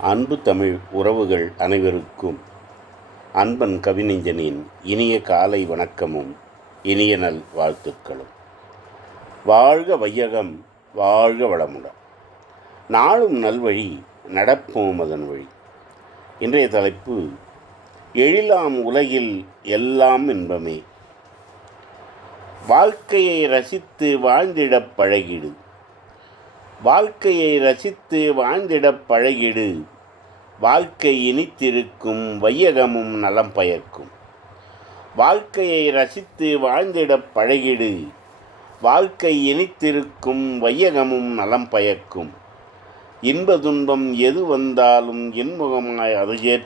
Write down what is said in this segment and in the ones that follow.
அன்பு தமிழ் உறவுகள் அனைவருக்கும் அன்பன் கவிநெஞ்சனின் இனிய காலை வணக்கமும் இனிய நல் வாழ்த்துக்களும். வாழ்க வையகம் வாழ்க வளமுடன். நாளும் நல்வழி நடப்போம் அதன் வழி. இன்றைய தலைப்பு எழிலாம் உலகில் எல்லாம் இன்பமே. வாழ்க்கையை ரசித்து வாழ்ந்திடப் பழகிடு. வாழ்க்கையை ரசித்து வாழ்ந்திடப் பழகிடு. வாழ்க்கை இனித்திருக்கும் வையகமும் நலம் பயக்கும். வாழ்க்கையை ரசித்து வாழ்ந்திடப் பழகிடு. வாழ்க்கை இனித்திருக்கும் வையகமும் நலம் பயக்கும். இன்ப துன்பம் எது வந்தாலும் இன்முகமாய் அதை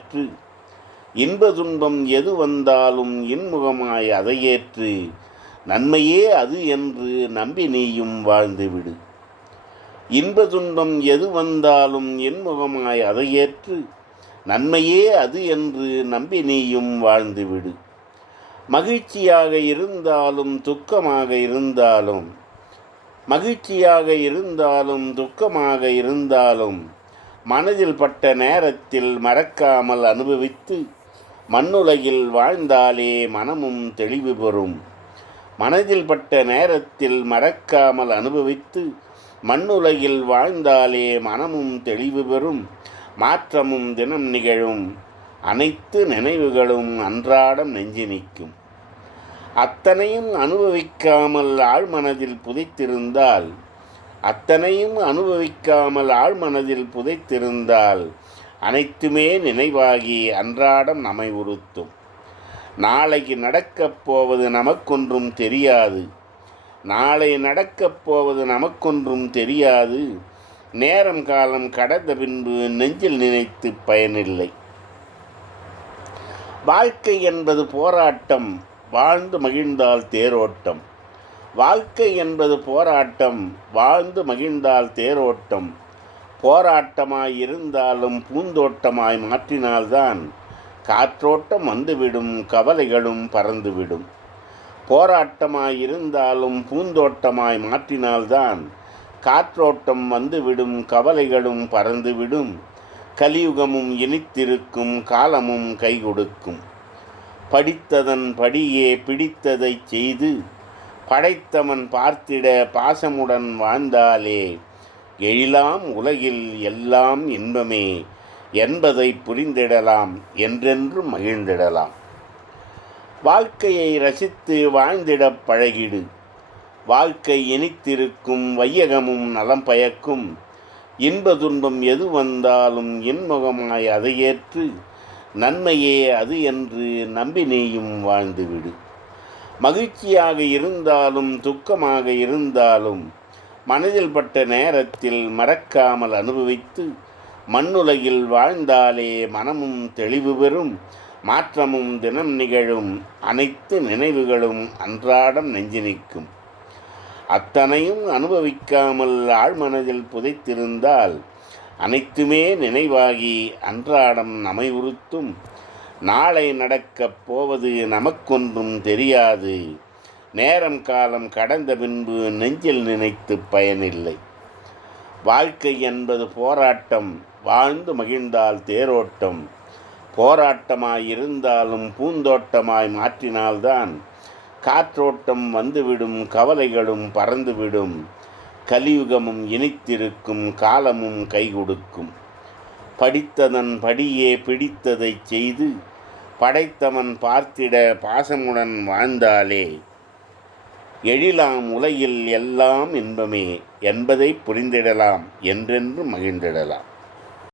இன்ப துன்பம் எது வந்தாலும் இன்முகமாய் அதை ஏற்று நன்மையே அது என்று நம்பி நீயும் வாழ்ந்துவிடு. இன்ப துன்பம் எது வந்தாலும் என் முகமாய் அதை ஏற்று நன்மையே அது என்று நம்பி நீயும் வாழ்ந்துவிடு மகிழ்ச்சியாக இருந்தாலும் துக்கமாக இருந்தாலும் மகிழ்ச்சியாக இருந்தாலும் துக்கமாக இருந்தாலும் மனதில் பட்ட நேரத்தில் மறக்காமல் அனுபவித்து மண்ணுலகில் வாழ்ந்தாலே மனமும் தெளிவு பெறும். மனதில் பட்ட நேரத்தில் மறக்காமல் அனுபவித்து மண்ணுலகில் வாழ்ந்தாலே மனமும் தெளிவு பெறும் மாற்றமும் தினம் நிகழும். அனைத்து நினைவுகளும் அன்றாடம் நெஞ்சி நிற்கும் அத்தனையும் அனுபவிக்காமல் ஆழ்மனதில் புதைத்திருந்தால் அத்தனையும் அனுபவிக்காமல் ஆழ்மனதில் புதைத்திருந்தால் அனைத்துமே நினைவாகி அன்றாடம் நம்மை உறுத்தும். நாளைக்கு நடக்கப் போவது நமக்கொன்றும் தெரியாது. நாளை நடக்கப் போவது நமக்கொன்றும் தெரியாது. நேரம் காலம் கடந்த பின்பு நெஞ்சில் நினைத்து பயனில்லை. வாழ்க்கை என்பது போராட்டம் வாழ்ந்து மகிழ்ந்தால் தேரோட்டம். வாழ்க்கை என்பது போராட்டம் வாழ்ந்து மகிழ்ந்தால் தேரோட்டம். போராட்டமாய் இருந்தாலும் பூந்தோட்டமாய் மாற்றினால்தான் காற்றோட்டம் வந்துவிடும் கவலைகளும் பறந்துவிடும். போராட்டமாய் இருந்தாலும் பூந்தோட்டமாய் மாற்றினால்தான் காற்றோட்டம் வந்துவிடும் கவலைகளும் பறந்துவிடும் கலியுகமும் இனித்திருக்கும் காலமும் கை கொடுக்கும் படித்ததன் படியே பிடித்ததை செய்து படைத்தவன் பார்த்திட பாசமுடன் வாழ்ந்தாலே எழிலாம் உலகில் எல்லாம் இன்பமே என்பதை புரிந்திடலாம் என்றென்று மகிழ்ந்திடலாம். வாழ்க்கையை ரசித்து வாழ்ந்திடப் பழகிடு. வாழ்க்கை இனித்திருக்கும் வையகமும் நலம் பயக்கும். இன்ப துன்பம் எது வந்தாலும் இன்முகமாய் அதை ஏற்று நன்மையே அது என்று நம்பி நீயும் வாழ்ந்துவிடு. மகிழ்ச்சியாக இருந்தாலும் துக்கமாக இருந்தாலும் மனதில் பட்ட நேரத்தில் மறக்காமல் அனுபவித்து மண்ணுலகில் வாழ்ந்தாலே மனமும் தெளிவு பெறும். மாற்றமும் தினம் நிகழும் அனைத்து நினைவுகளும் அன்றாடம் நெஞ்சு நிற்கும் அத்தனையும் அனுபவிக்காமல் ஆழ்மனதில் புதைத்திருந்தால் அனைத்துமே நினைவாகி அன்றாடம் நம்மை உறுத்தும். நாளை நடக்கப் போவது நமக்கொன்றும் தெரியாது. நேரம் காலம் கடந்த பின்பு நெஞ்சில் நினைத்து பயனில்லை. வாழ்க்கை என்பது போராட்டம் வாழ்ந்து மகிழ்ந்தால் தேரோட்டம். போராட்டமாய் இருந்தாலும் பூந்தோட்டமாய் மாற்றினால்தான் காற்றோட்டம் வந்துவிடும் கவலைகளும் பறந்துவிடும். கலியுகமும் இனித்திருக்கும் காலமும் கை கொடுக்கும் படித்ததன் படியே பிடித்ததை செய்து படைத்தவன் பார்த்திட பாசமுடன் வாழ்ந்தாலே எழிலாம் உலகில் எல்லாம் இன்பமே என்பதை புரிந்திடலாம் என்றென்று மகிழ்ந்திடலாம்.